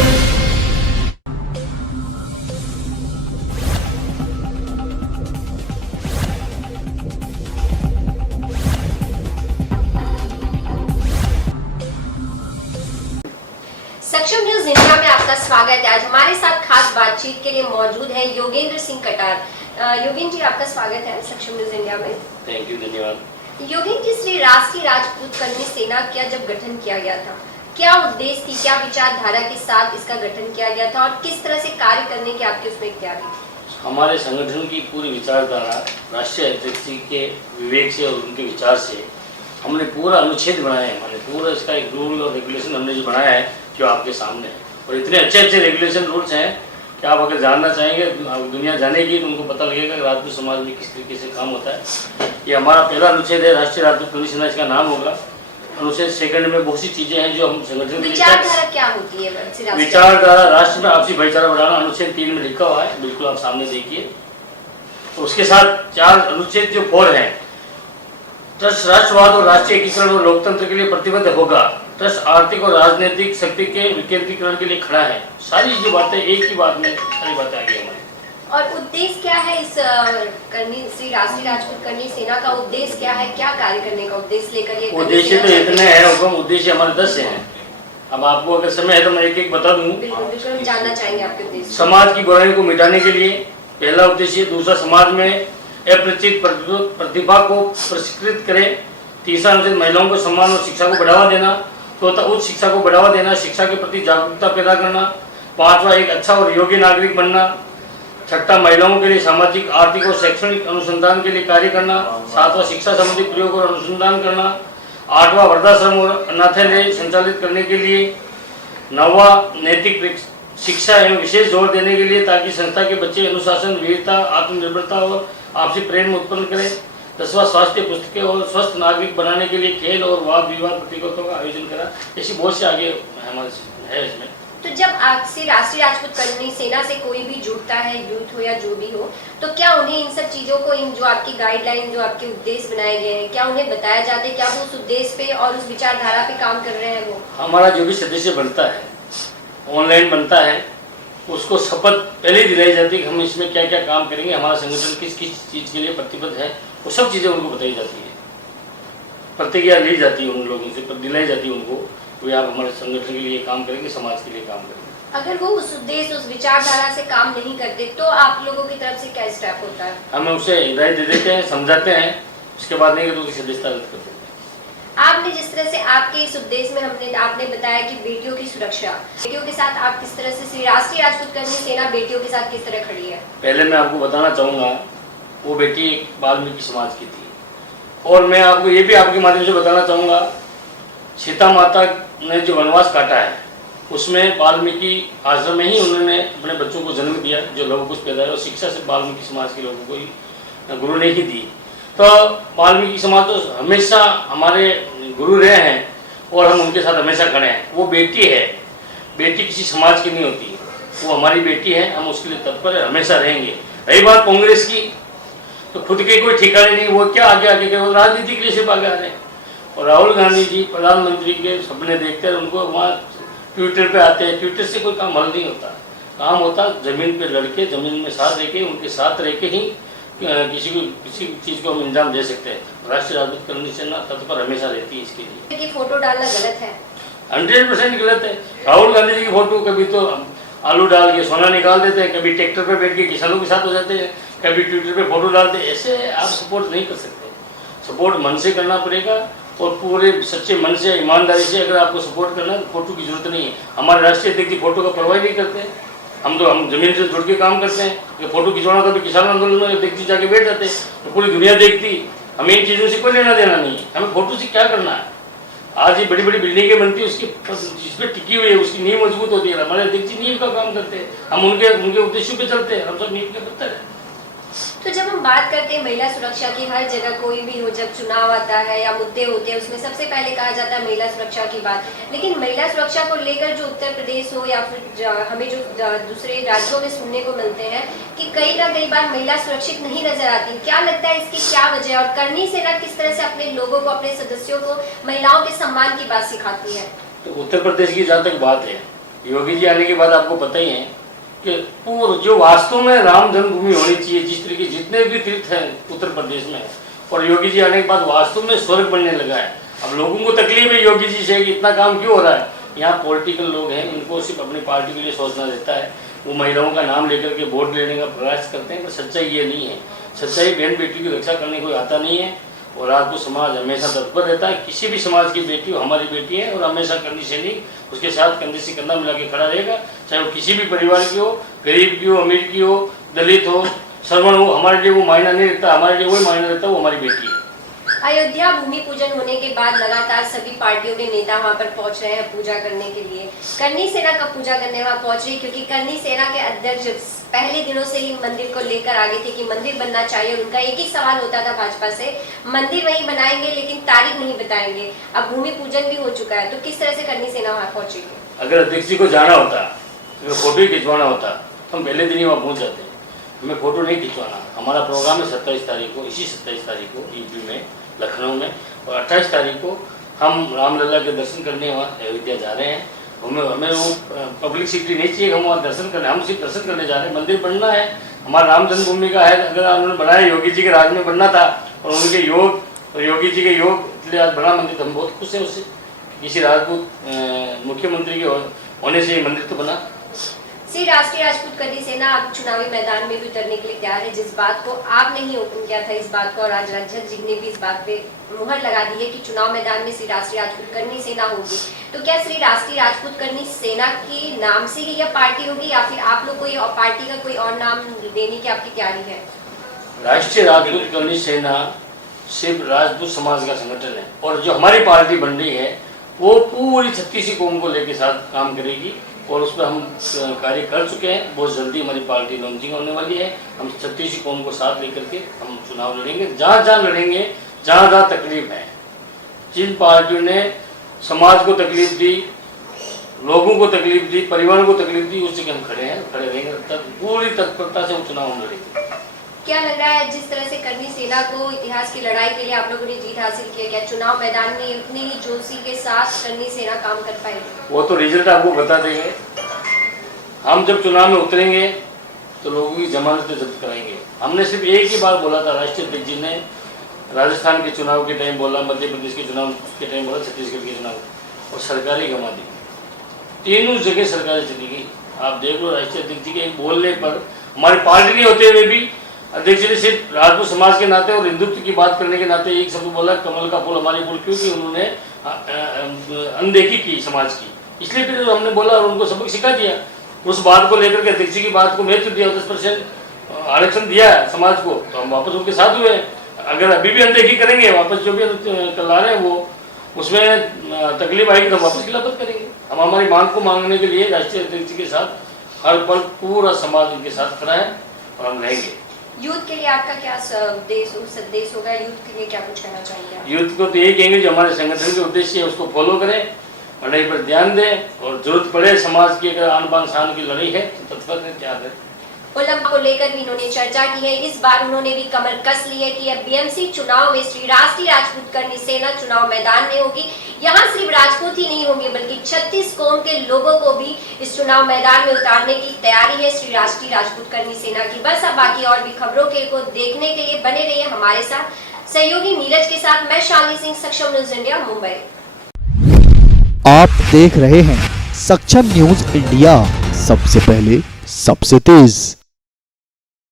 सक्षम news India में आपका स्वागत है। आज हमारे साथ खास बातचीत के लिए मौजूद है योगेंद्र सिंह कटार। योगेंद्र जी, आपका स्वागत है सक्षम न्यूज इंडिया में। थैंक यू, धन्यवाद। योगेंद्र जी, श्री राष्ट्रीय राजपूत कर्मी सेना का जब गठन किया गया था, क्या उद्देश्य थी, क्या विचारधारा के साथ इसका गठन किया गया था और किस तरह से कार्य करने की आपकी उसमें तैयारी थी? हमारे संगठन की पूरी विचारधारा राष्ट्रीय अध्यक्ष के विवेक से और उनके विचार से हमने पूरा अनुच्छेद बनाया है। हमने पूरा इसका एक रूल और रेगुलेशन हमने जो बनाया है जो आपके सामने है, और इतने अच्छे अच्छे रेगुलेशन रूल्स हैं कि आप अगर जानना चाहेंगे, दुनिया जानेगी तो उनको पता लगेगा कि राजपूत समाज में किस तरीके से काम होता है। ये हमारा पहला अनुच्छेद है, राष्ट्रीय राजपूत कर्मी सेना इसका नाम होगा। अनुच्छेद सेकंड में बहुत सी चीजें हैं जो हम संगठन विचारधारा क्या होती है? विचारधारा राष्ट्र में आपसी भाईचारा बढ़ाना, अनुच्छेद 3 में लिखा हुआ है, बिल्कुल आप सामने देखिए। तो उसके साथ 4 अनुच्छेद जो 4 हैं, ट्रस्ट राष्ट्रवाद और राष्ट्रीय एकीकरण और लोकतंत्र के लिए प्रतिबद्ध होगा। ट्रस्ट आर्थिक और राजनीतिक शक्ति के विकेंद्रीकरण के लिए खड़ा है। सारी जो बातें एक ही बात में सारी बातें आ गई हमारी। और उद्देश्य क्या है इस श्री राष्ट्रीय राजपूत कर्मी सेना का? उद्देश्य क्या है, क्या कार्य करने का उद्देश्य लेकर ये? उद्देश्य तो इतने हैं हुक्म, उद्देश्य हमारे 10 हैं। अब आपको अगर समय है तो मैं एक एक बता दूं। बिल्कुल जानना चाहेंगे आपके उद्देश्य। समाज की बुराई को मिटाने के लिए पहला उद्देश्य। दूसरा, समाज में अपरिचित प्रतिभा को पुरस्कृत करे। तीसरा अनुच्छेद, महिलाओं को सम्मान और शिक्षा को बढ़ावा देना। चौथा, उच्च शिक्षा को बढ़ावा देना, शिक्षा के प्रति जागरूकता पैदा करना। पांचवा, एक अच्छा और योग्य नागरिक बनना। छठा, महिलाओं के लिए सामाजिक, आर्थिक और शैक्षणिक अनुसंधान के लिए कार्य करना। सातवां, शिक्षा संबंधी प्रयोग और अनुसंधान करना। आठवां, वृद्धाश्रम और अनाथालय संचालित करने के लिए। नौवां, नैतिक शिक्षा एवं विशेष जोर देने के लिए ताकि संस्था के बच्चे अनुशासन, वीरता, आत्मनिर्भरता और आपसी प्रेम उत्पन्न करें। 10वां, स्वास्थ्य पुस्तकें और स्वस्थ नागरिक बनाने के लिए खेल और वाद विवाद प्रतियोगिताओं का आयोजन करा। ऐसी बहुत से आगे हमारे है इसमें। तो जब आपसे राष्ट्रीय राजपूत कर्मी सेना से कोई भी जुड़ता है, यूथ हो या जो भी हो, तो क्या उन्हें इन सब चीजों को, इन जो आपकी गाइडलाइन, जो आपके उद्देश्य बनाए गए हैं, क्या उन्हें बताया जाता है? क्या वो उस उद्देश्य पे और उस विचारधारा पे काम कर रहे हैं? वो हमारा जो भी सदस्य बनता है, ऑनलाइन बनता है, उसको शपथ पहले ही दिलाई जाती है कि हम इसमें क्या क्या काम करेंगे, हमारा संगठन किस किस चीज़ के लिए प्रतिबद्ध है, वो सब चीज़ें उनको बताई जाती है। प्रतिज्ञा ली जाती है उन लोगों से, दिलाई जाती है उनको, वे आप हमारे संगठन के लिए काम करेंगे, समाज के लिए काम करेंगे। अगर वो उस उद्देश्य, उस विचारधारा से काम नहीं करते तो आप लोगों की तरफ से क्या स्टेप होता है? हम उसे हिदायत दे देते हैं, समझाते हैं, उसके बाद नहीं तो उसकी सदस्यता रद्द कर देते हैं। आपने जिस तरह से आपके इस उद्देश्य में आपने बताया कि बेटियों की सुरक्षा, बेटियों के साथ आप किस तरह से श्री राष्ट्रीय राजपूत कर्मी सेना बेटियों के साथ किस तरह खड़ी है? पहले मैं आपको बताना चाहूँगा, वो बेटी एक वाल्मीकि समाज की थी, और मैं आपको ये भी आपके माध्यम से बताना चाहूँगा, सीता माता ने जो वनवास काटा है उसमें वाल्मीकि आश्रम में ही उन्होंने अपने बच्चों को जन्म दिया, जो लोगों को पैदा है, और शिक्षा से वाल्मीकि समाज के लोगों को ही गुरु ने ही दी। तो वाल्मीकि समाज तो हमेशा हमारे गुरु रहे हैं और हम उनके साथ हमेशा खड़े हैं। वो बेटी है, बेटी किसी समाज की नहीं होती, वो हमारी बेटी है, हम उसके लिए तत्पर हमेशा रहेंगे। रही बात कांग्रेस की, तो खुद के कोई ठिकाने नहीं, वो क्या आगे आगे गए, वो राजनीति के लिए सिर्फ आगे आ रहे हैं। और राहुल गांधी जी प्रधानमंत्री के सपने देखते हैं, उनको वहाँ ट्विटर पे आते हैं, ट्विटर से कोई काम हल नहीं होता। काम होता जमीन पे लड़के, जमीन में साथ रह के, उनके साथ रह के ही किसी चीज़ को हम इंजाम दे सकते हैं। राष्ट्रीय राजपूत कर्मी सेना तत्पर हमेशा रहती है इसके लिए। कि फोटो डालना गलत है? 100% गलत है। राहुल गांधी जी की फोटो कभी तो आलू डाल के सोना निकाल देते हैं, कभी ट्रैक्टर पे बैठ के किसानों के साथ हो जाते हैं, कभी ट्विटर पे फोटो डालते हैं। ऐसे आप सपोर्ट नहीं कर सकते। सपोर्ट मन से करना पड़ेगा, और पूरे सच्चे मन से, ईमानदारी से अगर आपको सपोर्ट करना है तो फोटो की जरूरत नहीं है। हमारे राष्ट्रीय अध्यक्ष फोटो का परवाह नहीं करते हैं। हम जमीन से जुड़ के काम करते हैं। कि फोटो खिंचवाना तो भी किसान आंदोलन में अध्यक्ष जाके बैठ जाते हैं, तो पूरी दुनिया देखती। हमें इन चीज़ों से कोई लेना देना नहीं है। हमें फोटो से क्या करना है? आज ये बड़ी बड़ी बिल्डिंगें बनती है, उसकी जिस पर टिकी हुई है उसकी नींव मजबूत होती है। हमारे अध्यक्ष नींव का काम करते हैं, हम उनके उद्देश्यों पे चलते हैं, हम सब नींव के पत्थर हैं। तो जब हम बात करते हैं महिला सुरक्षा की, हर जगह कोई भी हो, जब चुनाव आता है या मुद्दे होते हैं, उसमें सबसे पहले कहा जाता है महिला सुरक्षा की बात। लेकिन महिला सुरक्षा को लेकर जो उत्तर प्रदेश हो या फिर हमें जो दूसरे राज्यों में सुनने को मिलते हैं कि कई बार महिला सुरक्षित नहीं नजर आती। क्या लगता है इसकी क्या वजह है, और कर्मी सेना किस तरह से अपने लोगों को, अपने सदस्यों को महिलाओं के सम्मान की बात सिखाती है? तो उत्तर प्रदेश की जहाँ तक बात है, योगी जी आने के बाद आपको पता ही है कि पूर्ण जो वास्तव में राम जन्मभूमि होनी चाहिए, जिस तरीके जितने भी तीर्थ हैं उत्तर प्रदेश में, और योगी जी आने के बाद वास्तव में स्वर्ग बनने लगा है। अब लोगों को तकलीफ है योगी जी से कि इतना काम क्यों हो रहा है। यहाँ पॉलिटिकल लोग हैं, उनको सिर्फ अपनी पार्टी के लिए सोचना रहता है। वो महिलाओं का नाम लेकर के वोट लेने का प्रयास करते हैं, पर सच्चाई ये नहीं है। सच्चाई बहन बेटी की रक्षा करने कोई आता नहीं है। और राजपूत समाज हमेशा तत्पर रहता है, किसी भी समाज की बेटी हो हमारी बेटी है, और हमेशा कंधी से नहीं उसके साथ कंधे से कंधा मिला के खड़ा रहेगा, चाहे वो किसी भी परिवार की हो, गरीब की हो, अमीर की हो, दलित हो, श्रवण हो, हमारे लिए वो मायना नहीं रखता। हमारे लिए वही मायना रखता है, वो हमारी बेटी है। अयोध्या भूमि पूजन होने के बाद लगातार सभी पार्टियों के नेता वहां पर पहुंच रहे हैं पूजा करने के लिए। करनी सेना कब पूजा करने वहां पहुंच रही, क्योंकि करनी सेना के अध्यक्ष पहले दिनों से ही मंदिर को लेकर आगे थे कि मंदिर बनना चाहिए। उनका एक ही सवाल होता था भाजपा से, मंदिर वहीं बनाएंगे लेकिन तारीख नहीं बताएंगे। अब भूमि पूजन भी हो चुका है, तो किस तरह से करनी सेना वहां पहुंची? अगर अध्यक्ष जी को जाना होता, अगर फोटो ही खिंचवाना होता तो हम पहले दिन ही वहाँ पहुँच जाते। हमें फोटो नहीं खिंचवाना। हमारा प्रोग्राम है 27 तारीख को, इसी 27 तारीख को यूपी में, लखनऊ में, और 28 तारीख को हम रामलला के दर्शन करने वहाँ अयोध्या जा रहे हैं। हमें वो पब्लिसिटी नहीं चाहिए, हम वहाँ दर्शन करने, हम सिर्फ दर्शन करने जा रहे हैं। मंदिर बनना है, हमारा राम जन्मभूमि का है। अगर उन्होंने बनाया, योगी जी के राज में बनना था, और उनके योग और योगी जी के योग इसलिए आज बना मंदिर, तो हम बहुत खुश हैं उससे। किसी राजपूत मुख्यमंत्री के होने से ये मंदिर तो बना। श्री राष्ट्रीय राजपूत करनी सेना अब चुनावी मैदान में भी उतरने के लिए तैयार है। जिस बात को आपने ही ओपन किया था, इस बात को, और आज रजत जी ने भी इस बात पे मुहर लगा दी है कि चुनाव मैदान में श्री राष्ट्रीय राजपूत करनी सेना होगी। तो क्या श्री राष्ट्रीय राजपूत करनी सेना के नाम से ही यह पार्टी होगी, या फिर आप लोग कोई पार्टी का कोई और नाम देने की आपकी तैयारी है? राष्ट्रीय राजपूत करनी सेना सिर्फ राजपूत समाज का संगठन है, और जो हमारी पार्टी बन रही है वो पूरी 36 कौम को लेके साथ काम करेगी, और उस पर हम कार्य कर चुके हैं। बहुत जल्दी हमारी पार्टी लॉन्चिंग होने वाली है। हम 36 कौम को साथ लेकर के हम चुनाव लड़ेंगे, जहाँ जहाँ लड़ेंगे, जहाँ जहाँ तकलीफ है। जिन पार्टियों ने समाज को तकलीफ दी, लोगों को तकलीफ दी, परिवार को तकलीफ दी, उस जगह हम खड़े हैं, खड़े रहेंगे। पूरी तत्परता से हम चुनाव हम लड़ेंगे। क्या लग रहा है, जिस तरह से करनी सेना को इतिहास की लड़ाई के लिए आप लोगों ने जीत हासिल की है, क्या चुनाव मैदान में उतनी ही जोशी के साथ करनी सेना काम कर पाएगी? वो तो रिजल्ट आपको बता देंगे। हम जब चुनाव में उतरेंगे तो लोगों की जमानतें जब्त कराएंगे। हमने सिर्फ एक ही बार बोला था, राष्ट्रीय अध्यक्ष जी ने राजस्थान के चुनाव के टाइम बोला, मध्य प्रदेश के चुनाव के टाइम बोला, छत्तीसगढ़ के चुनाव, और सरकारें गंवा दी। तीनों जगह सरकारें चली गई। आप देख लो, राष्ट्रीय अध्यक्ष जी के एक बोलने पर, हमारी पार्टी नहीं होते हुए भी अध्यक्ष ने सिर्फ राजपूत समाज के नाते और हिंदुत्व की बात करने के नाते एक शब्द बोला, कमल का फूल हमारी फूल, क्योंकि उन्होंने अनदेखी की समाज की। इसलिए फिर हमने बोला और उनको सबक सिखा दिया। उस बात को लेकर के अध्यक्ष की बात को महत्व दिया, 10% आरक्षण दिया समाज को, तो हम वापस उनके साथ हुए। अगर अभी भी अनदेखी करेंगे, वापस जो भी ला रहे हैं वो, उसमें तकलीफ आएगी तो हम वापस खिलाफत करेंगे। हम हमारी मांग को मांगने के लिए राष्ट्रीय अध्यक्ष के साथ हर पल पूरा समाज उनके साथ खड़ा है, और हम रहेंगे। यूथ के लिए आपका क्या संदेश होगा? यूथ के लिए क्या कुछ कहना चाहेंगे? यूथ को तो यही कहेंगे, जो हमारे संगठन के उद्देश्य है उसको फॉलो करें, पढ़ाई पर ध्यान दें, और जरूरत पड़े समाज की अगर आन बान शान की लड़ाई है तो तत्पर है, तैयार है। उलम को लेकर भी इन्होंने चर्चा की है। इस बार उन्होंने भी कमर कस ली है कि अब बीएमसी चुनाव में श्री राष्ट्रीय राजपूत करनी सेना चुनाव मैदान में होगी। यहाँ सिर्फ राजपूत ही नहीं होंगे, बल्कि 36 कौम के लोगों को भी इस चुनाव मैदान में उतारने की तैयारी है श्री राष्ट्रीय राजपूत करनी सेना की। बस अब बाकी और भी खबरों को देखने के लिए बने रहिए हमारे साथ। सहयोगी नीरज के साथ मैं शालिनी सिंह, सक्षम न्यूज इंडिया, मुंबई। आप देख रहे हैं सक्षम न्यूज इंडिया, सबसे पहले सबसे तेज।